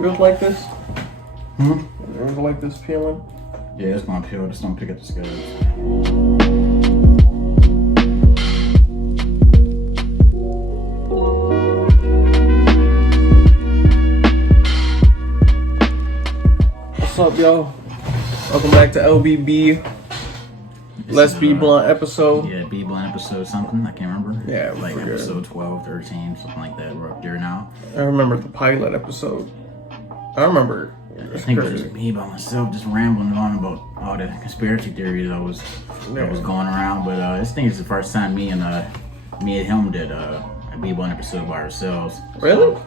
Yours like this? Hmm? Yours like this peeling? Yeah, it's gonna peel. Just don't pick up the scales. What's up, y'all? Welcome back to LBB. Let's Be Blunt episode. Yeah, Be Blunt episode something. I can't remember. Yeah, like forget. episode 12, 13, something like that. We're up there now. I remember the pilot episode. I remember. I think it was just me by myself, just rambling on about all the conspiracy theories that was going around. But this thing is the first time me and him did a Be Blunt episode by ourselves. Really? So,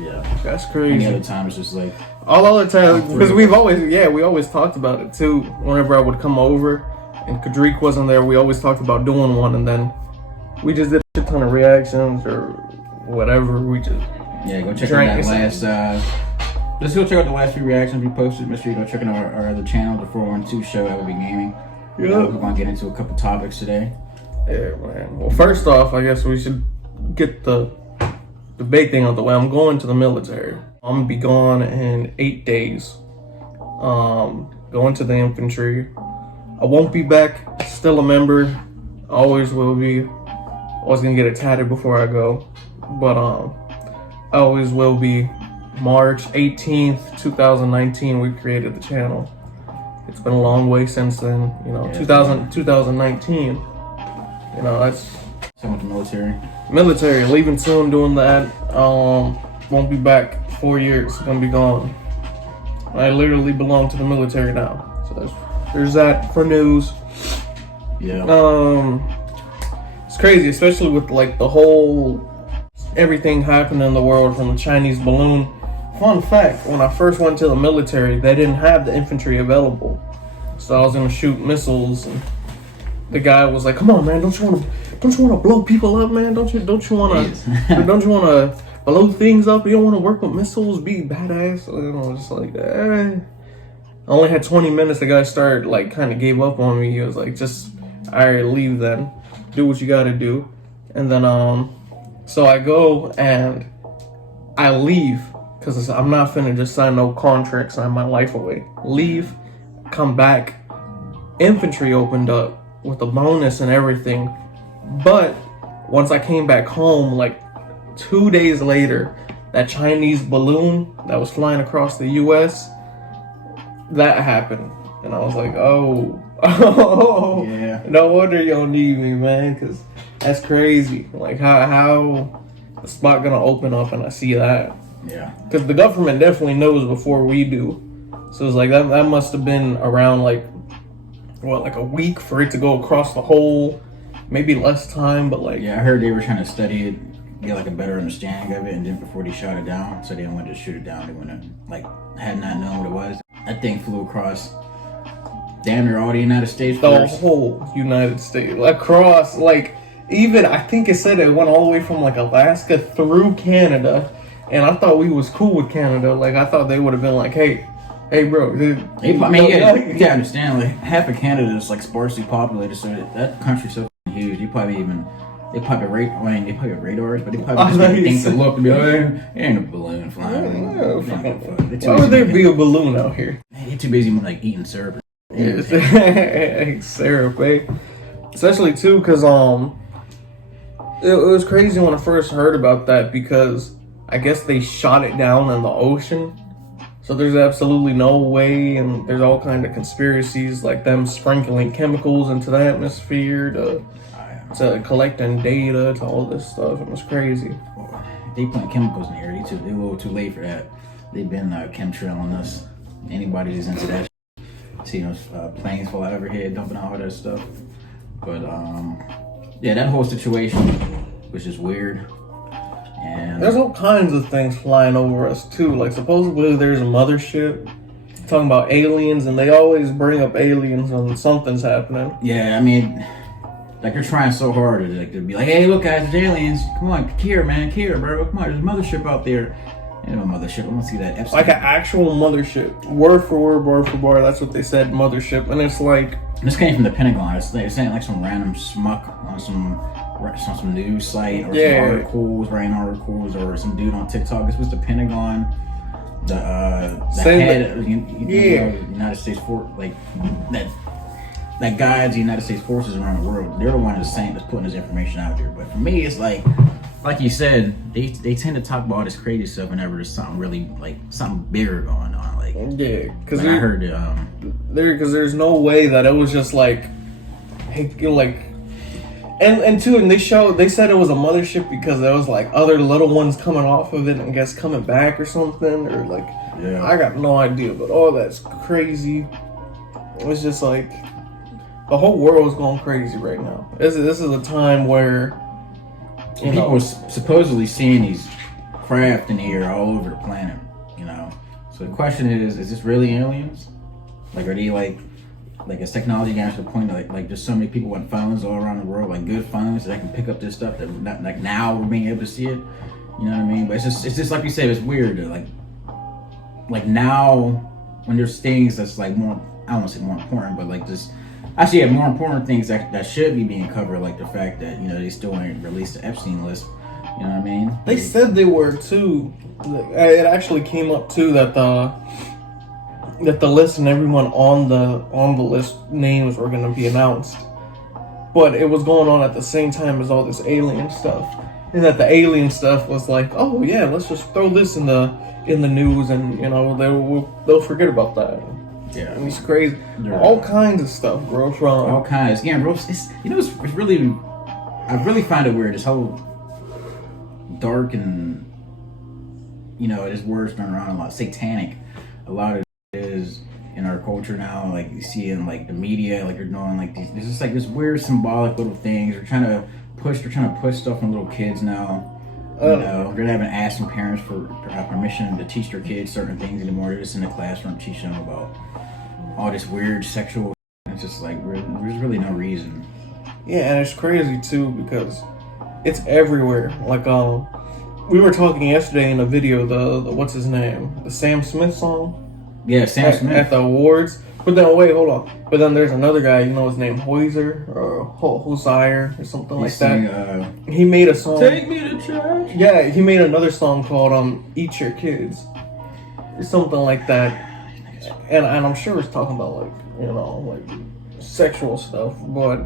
yeah. That's crazy. Any other time it's just like all other times, because we always talked about it too. Whenever I would come over and Kadrick wasn't there, we always talked about doing one, and then we just did a ton of reactions or whatever. We just go check out that last. Let's go check out the last few reactions we posted. Make sure you go check out our other channel, the 412 Show. That would be gaming. Yeah. We're gonna get into a couple topics today. Yeah, man. Well, first off, I guess we should get the big thing out of the way. I'm going to the military. I'm gonna be gone in 8 days. Going to the infantry. I won't be back. Still a member. Always will be. Always gonna get it tatted before I go. But I always will be. March 18th, 2019, we created the channel. It's been a long way since then. 2019. That's Same with the military. Military, leaving soon, doing that. Won't be back 4 years. Gonna be gone. I literally belong to the military now. So there's that for news. Yeah. It's crazy, especially with like the whole everything happening in the world from the Chinese balloon. Fun fact: when I first went to the military, they didn't have the infantry available, so I was gonna shoot missiles, and the guy was like, "Come on, man, don't you want to blow people up, man? Don't you want to blow things up? You don't want to work with missiles, be badass." And I was just like, I only had 20 minutes. The guy started like kind of gave up on me. He was like, "Just all right, leave then. Do what you got to do." And then so I go and I leave. Because I'm not finna just sign no contract, sign my life away. Leave, come back. Infantry opened up with a bonus and everything. But once I came back home, like 2 days later, that Chinese balloon that was flying across the US, that happened. And I was like, oh, yeah. No wonder you don't need me, man, because that's crazy. Like, how the spot gonna open up and I see that? Yeah. Because the government definitely knows before we do. So it's like that must have been around like a week for it to go across the whole, maybe less time, but like. Yeah, I heard they were trying to study it, get like a better understanding of it, and then before they shot it down, so they didn't want to shoot it down. They wouldn't had not known what it was. That thing flew across damn near all the United States. The whole United States. Across, like, even, I think it said it went all the way from like Alaska through Canada. And I thought we was cool with Canada. Like, I thought they would have been like, hey, bro. You understand, like, half of Canada is like sparsely populated, so that country's so huge. They probably have radars, but they probably just didn't think to look and be like, there ain't a balloon flying. Why would there be a balloon out here? You're too busy like eating syrup. Syrup, eh? Especially too, because it was crazy when I first heard about that, because I guess they shot it down in the ocean. So there's absolutely no way, and there's all kind of conspiracies like them sprinkling chemicals into the atmosphere to collecting data to all this stuff. It was crazy. They put chemicals in the air. They're a little too late for that. They've been chemtrailing us. Anybody who's into that see those planes fall overhead, dumping all that stuff. But yeah, that whole situation was just weird. And there's all kinds of things flying over us too. Like supposedly there's a mothership talking about aliens, and they always bring up aliens when something's happening. Yeah, I mean, like they're trying so hard to be like, hey, look guys, there's aliens. Come on, Kira, bro. Come on, there's a mothership out there. Ain't no mothership. I want to see that Epstein. Like an actual mothership, word for word. That's what they said, mothership, and it's like this came from the Pentagon. It's saying like some random schmuck on some news site or some articles, writing articles, or some dude on TikTok. This was the Pentagon. The Same head of the yeah. United States that guides the United States forces around the world. They're the one that's putting this information out there. But for me, it's like you said, they tend to talk about all this crazy stuff whenever there's something really like something bigger going on. Like yeah, because I heard because there's no way that it was just like, hey, like. And too, and they said it was a mothership because there was like other little ones coming off of it and I guess coming back or something, or like, yeah. I got no idea, but all that's crazy. It's just like the whole world is going crazy right now. This is a time where people are supposedly seeing these craft in the air all over the planet. You know, so the question is this really aliens? Like, are they like is technology getting to the point that like there's so many people with phones all around the world, like good phones that can pick up this stuff that not, like now we're being able to see it. You know what I mean? But it's just like you said, it's weird. Like now when there's things that's like more, I don't want to say more important, but like just actually have more important things that should be being covered, like the fact that they still ain't released the Epstein list. You know what I mean? They said they were too. It actually came up too that the list and everyone on the list names were going to be announced, but it was going on at the same time as all this alien stuff, and that the alien stuff was like, oh yeah, let's just throw this in the news, and they'll forget about that. Yeah, and it's crazy. All kinds of stuff, bro. From all kinds. Yeah, bro. It's really, I really find it weird. This whole dark and this word's thrown around a lot. Satanic. A lot of is in our culture now, like you see in like the media, like they're doing like these. There's just like this weird symbolic little things. They're trying to push stuff on little kids now. They're not even asking parents for permission to teach their kids certain things anymore. They're just in the classroom teaching them about all this weird sexual. It's just like there's really no reason. Yeah, and it's crazy too because it's everywhere. Like we were talking yesterday in a video, the what's his name, the Sam Smith song. Yeah, Sam Smith at the awards. But then wait, hold on. But then there's another guy, his name Hoiser or Hosier or something like that. He made a song. Take me to church. Yeah, he made another song called "Eat Your Kids" or something like that. And I'm sure it's talking about like sexual stuff, but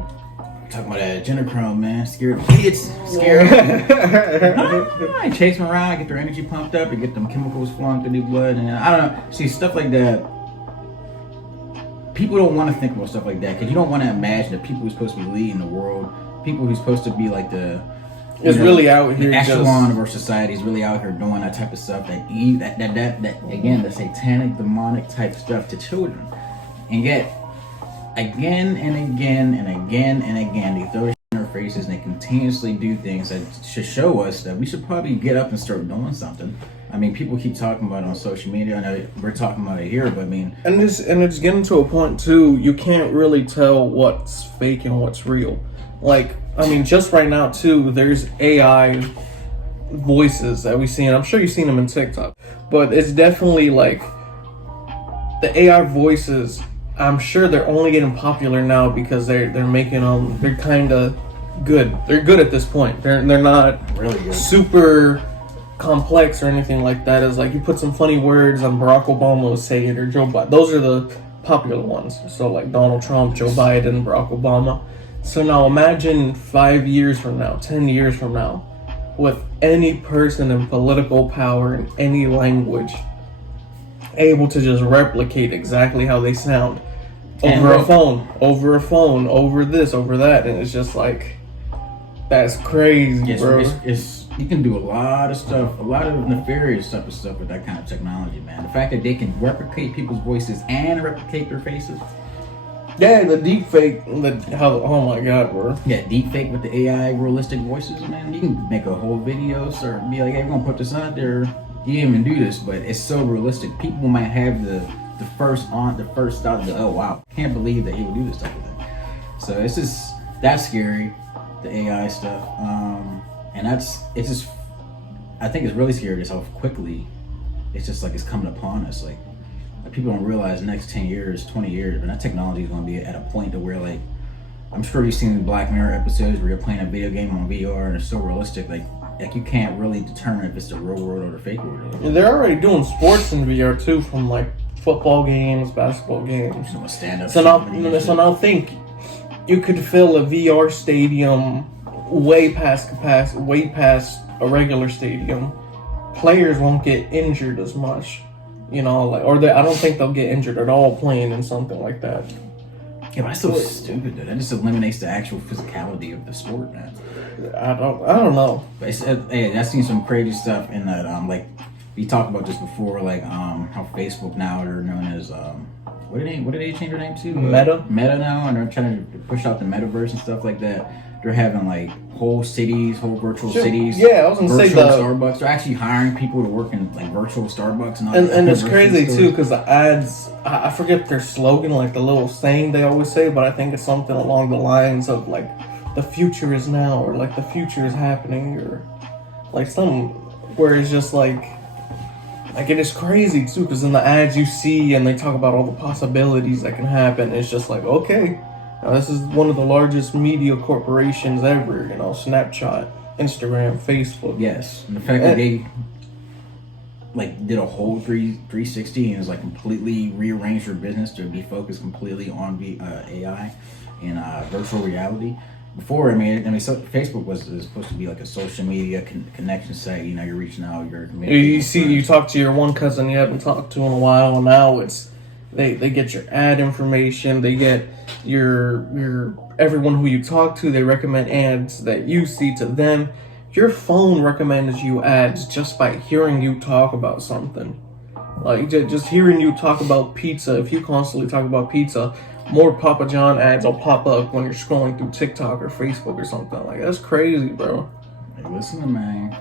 talking about that adrenochrome, man. Scare the kids. Scare them. Chase them around, get their energy pumped up, and get them chemicals flowing through their blood. And I don't know. See, stuff like that. People don't want to think about stuff like that because you don't want to imagine that people who's supposed to be leading the world, people who's supposed to be like really out here. The echelon of our society is really out here doing that type of stuff. That again, the satanic, demonic type stuff to children, and yet. Again and again and again and again, they throw it in our faces and they continuously do things that should show us that we should probably get up and start doing something. I mean, people keep talking about it on social media. I know we're talking about it here, but I mean, and it's getting to a point too. You can't really tell what's fake and what's real. Like, I mean, just right now too, there's AI voices that we see, and I'm sure you've seen them in TikTok. But it's definitely like the AI voices. I'm sure they're only getting popular now because they're making they're kind of good. They're good at this point. They're not really good. Super complex or anything like that. It's like you put some funny words and Barack Obama will say it, or Joe Biden. Those are the popular ones. So like Donald Trump, Joe Biden, Barack Obama. So now imagine 5 years from now, 10 years from now, with any person in political power in any language able to just replicate exactly how they sound over a phone, over this, over that, and it's just like, that's crazy, bro. You can do a lot of stuff, a lot of nefarious type of stuff with that kind of technology, man. The fact that they can replicate people's voices and replicate their faces. Yeah, the deep fake, oh my god, bro. Yeah, deep fake with the AI realistic voices, man. You can make a whole video, or be like, hey, we're gonna put this out there. You didn't even do this, but it's so realistic. People might have the first thought, oh wow, can't believe that he would do this type of thing. So that's scary, the AI stuff. And I think it's really scary just how quickly it's just like it's coming upon us. Like people don't realize the next 10 years, 20 years, but that technology is going to be at a point to where, like, I'm sure you've seen the Black Mirror episodes where you're playing a video game on VR and it's so realistic. Like, like you can't really determine if it's the real world or the fake world. And they're already doing sports in VR too, from like football games, basketball games. You know, stand up. So now think you could fill a VR stadium way past capacity, way past a regular stadium. Players won't get injured as much, you know, like I don't think they'll get injured at all playing in something like that. Yeah, but that's so stupid, dude. That just eliminates the actual physicality of the sport, man. I don't know. But hey, I've seen some crazy stuff in that. Like we talked about this before, like how Facebook now they're known as what did they change their name to? Meta. Meta now, and they're trying to push out the metaverse and stuff like that. They're having like whole cities, whole virtual cities. Yeah, I was gonna say Starbucks. They're actually hiring people to work in like virtual Starbucks and all. And it's crazy too, because the ads, I forget their slogan, like the little saying they always say, but I think it's something along the lines of like, the future is now, or like the future is happening, or like something where it's just like it is crazy too, because in the ads you see and they talk about all the possibilities that can happen. It's just like, okay, now this is one of the largest media corporations ever, you know, Snapchat, Instagram, Facebook. Yes, and the fact that they like did a whole 360 and is like completely rearranged their business to be focused completely on AI and virtual reality. Before, I mean, so Facebook was supposed to be like a social media connection site. You know, you're reaching out, you're you talk to your one cousin you haven't talked to in a while, and now it's they get your ad information, they get your everyone who you talk to, they recommend ads that you see to them. Your phone recommends you ads just by hearing you talk about something. Like just hearing you talk about pizza. If you constantly talk about pizza, more Papa John ads will pop up when you're scrolling through TikTok or Facebook or something. Like, that's crazy, bro. Hey, listen, man.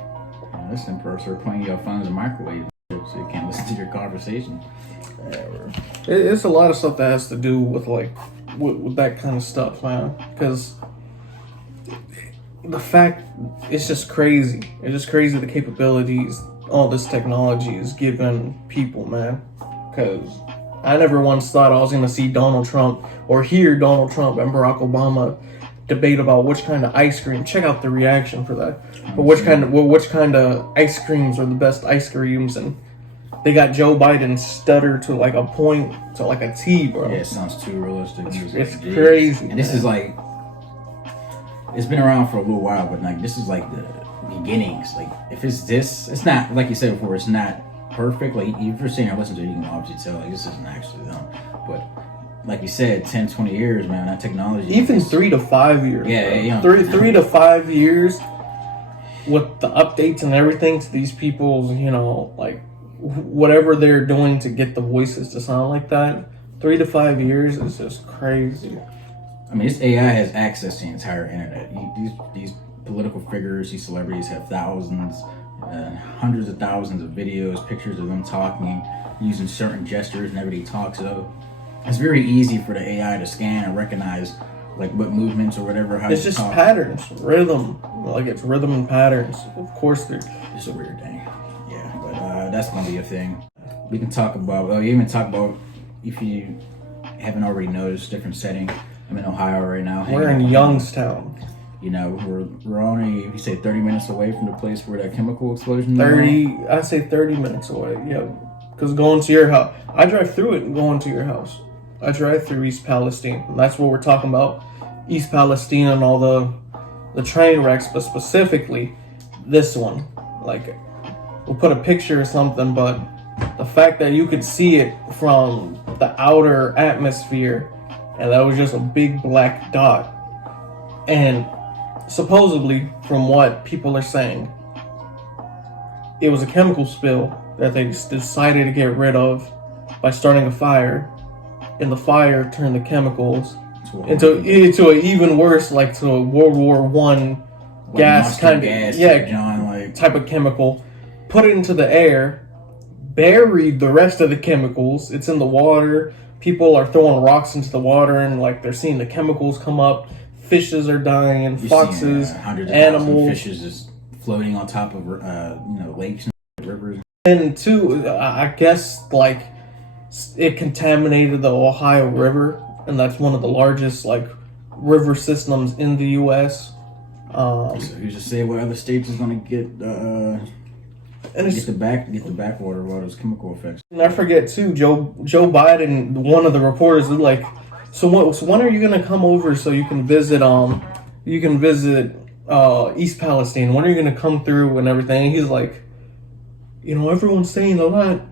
Listen, person, we're playing your phones in microwave, so you can't listen to your conversation. It's a lot of stuff that has to do with like with that kind of stuff, man. Because the fact, it's just crazy. It's just crazy the capabilities all this technology is giving people, man. Because I never once thought I was going to see Donald Trump or hear Donald Trump and Barack Obama debate about which kind of ice cream. Check out the reaction for that. But which kind of ice creams are the best ice creams, and they got Joe Biden stutter to like a point, to like a T, bro. Yeah, it sounds too realistic. It's crazy. And this is like, it's been around for a little while, but like this is like the beginnings. Like if it's this, it's not, like you said before, it's not perfect. Like if you're sitting there listening to it, you can obviously tell like this isn't actually them. But like you said, 10, 20 years, man, that technology. Even 3 to 5 years. Yeah, you know, 3 to 5 years with the updates and everything to these people's, you know, like whatever they're doing to get the voices to sound like that. 3 to 5 years is just crazy. I mean, this AI has access to the entire internet. These political figures, these celebrities have thousands, hundreds of thousands of videos, pictures of them talking, using certain gestures and everybody talks of. It's very easy for the AI to scan and recognize like what movements or whatever. How it's just patterns, rhythm. Like it's rhythm and patterns. Of course, it's a weird thing. Yeah, but that's gonna be a thing. We can talk about. Well, even talk about, if you haven't already noticed, different setting. I'm in Ohio right now. We're in Youngstown. You know, we're only, if you say 30 minutes away from the place where that chemical explosion. 30. I say 30 minutes away. Yeah, because going to your house, I drive through it and going to your house. I drive through East Palestine. And that's what we're talking about. East Palestine and all the train wrecks, but specifically this one. Like, we'll put a picture or something, but the fact that you could see it from the outer atmosphere, and that was just a big black dot. And supposedly, from what people are saying, it was a chemical spill that they decided to get rid of by starting a fire. And the fire turned the chemicals into an even worse, like to a World War I gas kind of type of chemical. Put it into the air, buried the rest of the chemicals. It's in the water. People are throwing rocks into the water, and like they're seeing the chemicals come up. Fishes are dying, foxes, animals. Fishes just floating on top of lakes and rivers. And two, I guess like it contaminated the Ohio River, and that's one of the largest like river systems in the U.S. So you just say what other states is gonna get and it's, get the backwater of all those chemical effects. and I forget too, Joe Biden, one of the reporters is like, so when are you gonna come over so you can visit East Palestine? When are you gonna come through and everything? And he's like, everyone's saying a lot,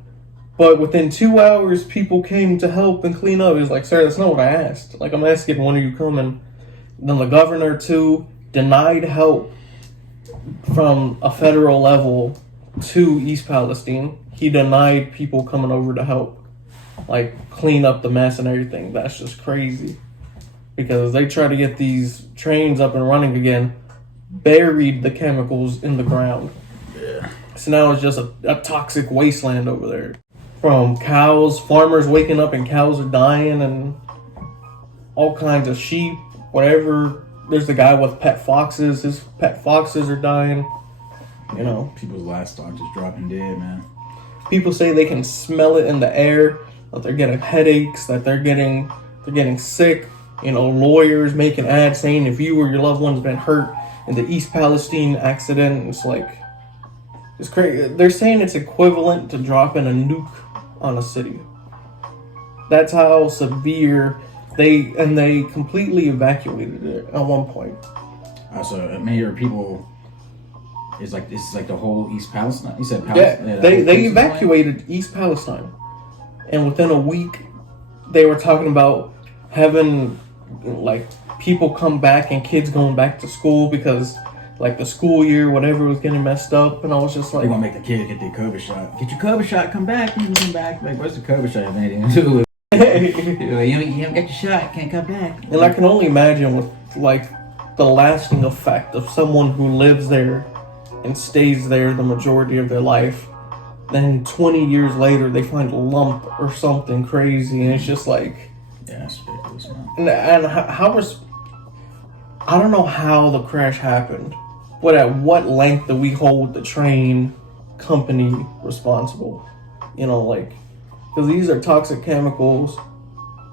but within 2 hours people came to help and clean up. He's like, sir, that's not what I asked. Like, I'm asking, when are you coming? Then the governor too denied help from a federal level to East Palestine. He denied people coming over to help, like, clean up the mess and everything. That's just crazy. Because they try to get these trains up and running again, buried the chemicals in the ground. Yeah. So now it's just a toxic wasteland over there. From cows, farmers waking up and cows are dying, and all kinds of sheep, whatever. There's the guy with pet foxes. His pet foxes are dying. People's livestock just dropping dead, man. People say they can smell it in the air, that they're getting headaches, that they're getting sick. Lawyers making ads saying if you or your loved one's been hurt in the East Palestine accident, it's crazy. They're saying it's equivalent to dropping a nuke on a city. That's how severe they completely evacuated it at one point. So many of people. It's like the whole East Palestine. You said Palestine. Yeah, they evacuated East Palestine, and within a week, they were talking about having people come back and kids going back to school because the school year, whatever, was getting messed up. And I was just like, they're gonna make the kids get their COVID shot. Get your COVID shot. Come back. You can come back. Like, what's the COVID shot have anything to do with? You haven't got your shot. Can't come back. And I can only imagine with the lasting effect of someone who lives there and stays there the majority of their life. Then 20 years later, they find a lump or something crazy, and it's just like, yeah, that's ridiculous, man. And I don't know how the crash happened, but at what length do we hold the train company responsible? Because these are toxic chemicals.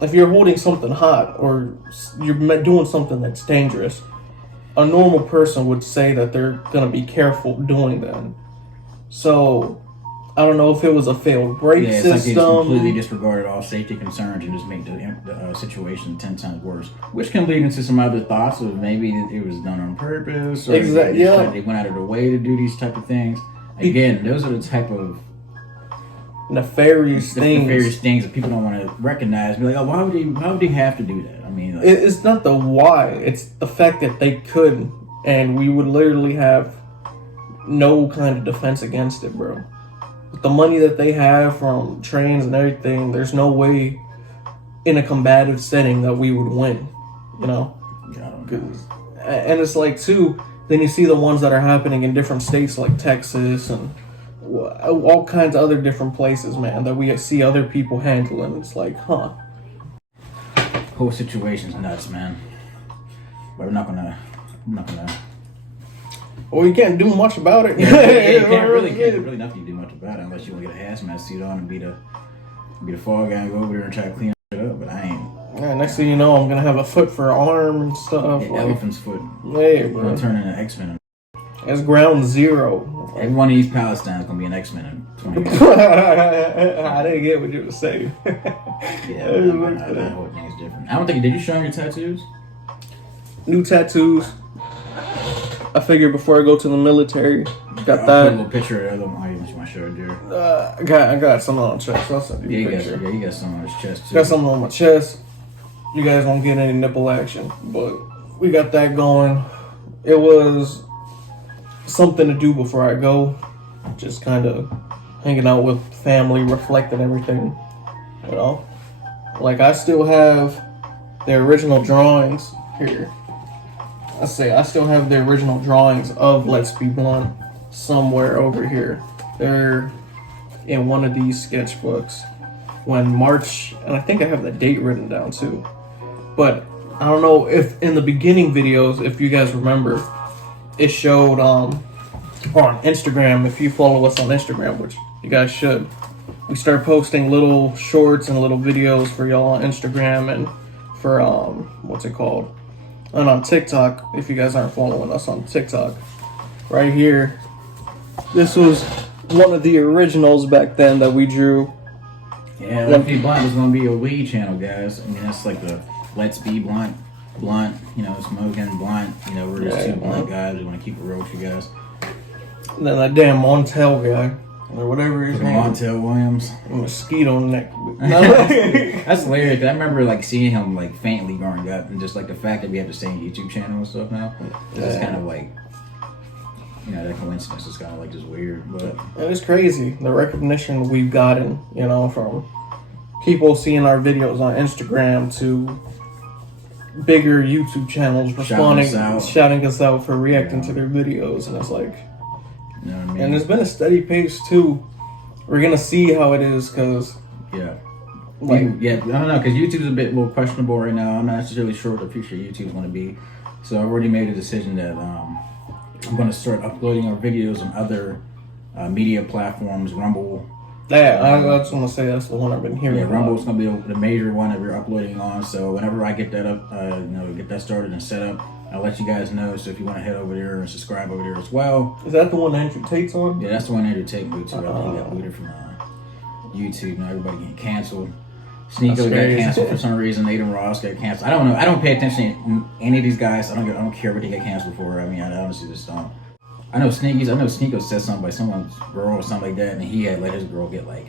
If you're holding something hot or you're doing something that's dangerous, a normal person would say that they're going to be careful doing that. So, I don't know if it was a failed brake system. Like they just completely disregarded all safety concerns and just make the situation 10 times worse. Which can lead into some other thoughts of maybe it was done on purpose. Or exactly. Yeah. They went out of their way to do these type of things. Again, those are the type of nefarious things that people don't want to recognize. Be like, oh, why would they have to do that? I mean, it's not the why, it's the fact that they could, and we would literally have no kind of defense against it, bro. With the money that they have from trains and everything, there's no way in a combative setting that we would win, Yeah, and it's like too, then you see the ones that are happening in different states like Texas and all kinds of other different places, man, that we see other people handling. It's like, whole situation's nuts, man. But we're not gonna. Well, you can't do much about it. You can't really nothing you do much about it unless you want to get a hazmat suit on and be the fall guy and go over there and try to clean it up. But I ain't. Yeah, next thing you know, I'm gonna have a foot for an arm and stuff. Elephant's foot. Hey, bro. Gonna turn into X-Men. It's ground zero. Every one of these Palestine is gonna be an X-Men in 20 years. I didn't get what you were saying. Yeah, that whole thing is different. I don't think. Did you show him your tattoos? New tattoos. I figured before I go to the military, got I'll that. put a little picture of them. You want to show it, dude? I got some on my chest. I'll send you a picture. You got some on his chest too. Got something on my chest. You guys won't get any nipple action, but we got that going. It was something to do before I go. Just kind of hanging out with family, reflecting everything. I still have the original drawings here. I still have the original drawings of Let's Be Blunt somewhere over here. They're in one of these sketchbooks. When March, and I think I have the date written down too. But I don't know if in the beginning videos, if you guys remember, it showed on Instagram. If you follow us on Instagram, which you guys should, we start posting little shorts and little videos for y'all on Instagram and for what's it called? And on TikTok, if you guys aren't following us on TikTok, right here, this was one of the originals back then that we drew. Yeah, Let's Be Blunt is gonna be a weed channel, guys. I mean, that's like the Let's Be Blunt, you know, smoking blunt. You know, we're just two blunt guys. We want to keep it real with you guys. And then that damn Montel guy, or whatever his name. Montel Williams. Mosquito neck. That's hilarious. I remember like seeing him like faintly growing up, and just like the fact that we have the same YouTube channel and stuff now. It's just kind of like, you know, that coincidence is kind of like just weird. But and it's crazy the recognition we've gotten, you know, from people seeing our videos on Instagram to bigger YouTube channels responding, shouting us out for reacting to their videos, and it's like, you know what I mean? And there's been a steady pace too. We're gonna see how it is, cause like, I don't know, because YouTube's a little questionable right now. I'm not necessarily sure what the future of YouTube's going to be. So I've already made a decision that I'm going to start uploading our videos on other media platforms. Rumble. Yeah, I was going to say that's the one I've been hearing. Yeah, Rumble's going to be the major one that we're uploading on. So whenever I get that up, get that started and set up, I'll let you guys know. So if you want to head over there and subscribe over there as well. Is that the one Andrew Tate's on? Yeah, that's the one Andrew Tate moved to. I think he got booted from YouTube. Now everybody getting canceled. Sneeko got canceled for some reason. Nathan Ross got canceled. I don't know. I don't pay attention to any of these guys. I don't care what they get canceled for. I mean, I honestly just don't. I know Sneeko said something by someone's girl or something like that, and he had let his girl get like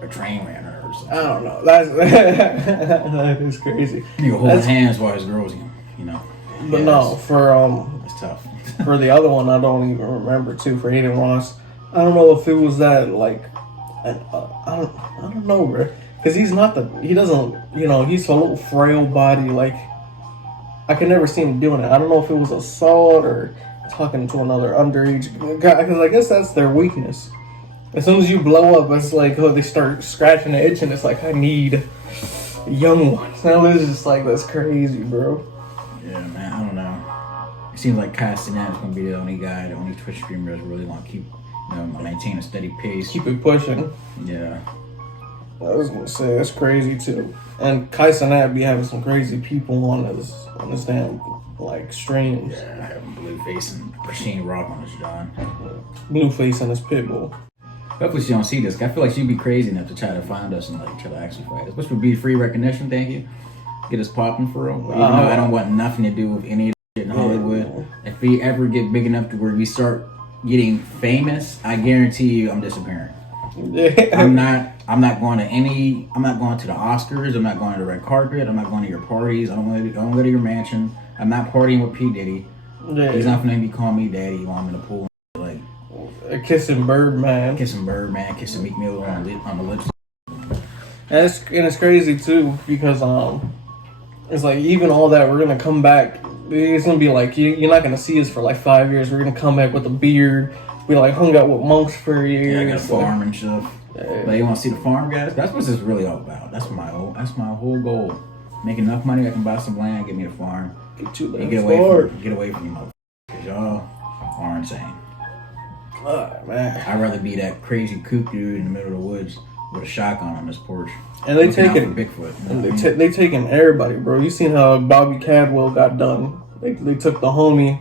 a train ran her or something. I don't know. That is crazy. He was holding hands while his girl was, you know. But no, for it's tough. For the other one, I don't even remember too. For Aiden Ross, I don't know if it was that like, I don't know, bro. Because he doesn't, you know, he's a little frail body. Like, I could never see him doing it. I don't know if it was assault or talking to another underage guy. Because I guess that's their weakness. As soon as you blow up, it's like, oh, they start scratching the itch, and it's like, I need young ones. Now it's just like, that's crazy, bro. Yeah, man, I don't know. It seems like Kai Cenat is going to be the only Twitch streamer that's really going to keep, you know, maintain a steady pace. Keep it pushing. Yeah. I was gonna say that's crazy too, and Kai Cenat be having some crazy people on this damn like streams. Yeah, having Blueface and Pristine Rock on his John. Blueface and his Pitbull. Hopefully she don't see this. I feel like she'd be crazy enough to try to find us and like try to actually fight us, which would be free recognition. Thank you. Get us popping for real. Even though I don't want nothing to do with any of the shit in Hollywood. If we ever get big enough to where we start getting famous, I guarantee you I'm disappearing. Yeah. I'm not going to the Oscars. I'm not going to the red carpet. I'm not going to your parties. I don't go to your mansion. I'm not partying with P. Diddy. Yeah. He's not going to be calling me daddy while I'm in the pool. Like kissing Birdman, kissing Meek Mill on the lips. And it's crazy too because it's like even all that we're gonna come back. It's gonna be like you're not gonna see us for like 5 years. We're gonna come back with a beard. We like hung out with monks for a year. Yeah, I got a farm and stuff. Yeah. But you want to see the farm, guys? That's what this is really all about. That's my whole goal. Make enough money, I can buy some land, get me a farm, get you and get away from you motherfuckers. Cause y'all are insane. Man. I'd rather be that crazy kook dude in the middle of the woods with a shotgun on this porch. And they taking Bigfoot. And they taking everybody, bro. You seen how Bobby Cadwell got done? They took the homie.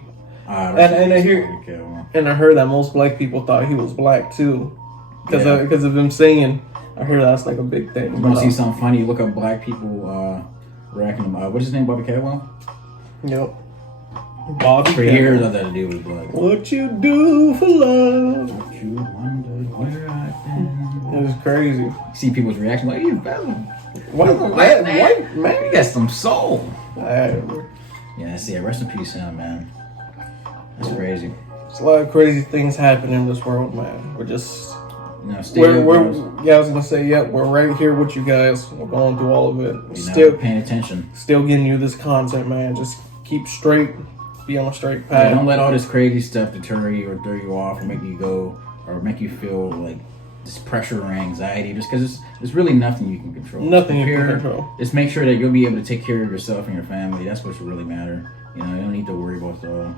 And I heard that most black people thought he was black too, because of him saying. I hear that's like a big thing. You want to see something funny? Look up black people reacting. What's his name? Bobby Cadwell. Yep. Bobby. For years, I thought to do with black. What you do for love? What you wonder where I've been. It was crazy. See people's reaction like, "You white man, you got some soul." Yeah, see, rest in peace, man. That's crazy. There's a lot of crazy things happening in this world, man. We're just, I was gonna say, we're right here with you guys. We're going through all of it. Still paying attention. Still getting you this content, man. Just keep straight, be on a straight path. Yeah, don't let all this crazy stuff deter you or throw you off or make you go or make you feel like this pressure or anxiety. Just because it's really nothing you can control. Nothing you can control. Just make sure that you'll be able to take care of yourself and your family. That's what should really matter. You don't need to worry about the.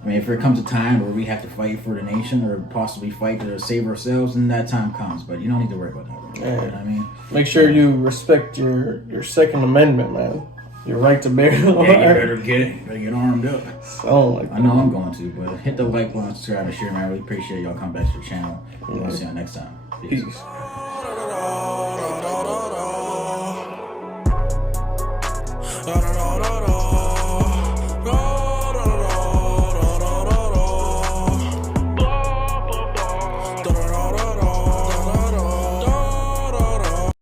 I mean, if there comes a time where we have to fight for the nation or possibly fight to save ourselves, then that time comes. But you don't need to worry about that. Right? You know what I mean? Make sure you respect your Second Amendment, man. Your right to bear Yeah, you better get it. Better get armed up. So like I know I'm going to, but hit the like button, subscribe, and share, man. I really appreciate y'all coming back to the channel. We'll see y'all next time. Peace. peace.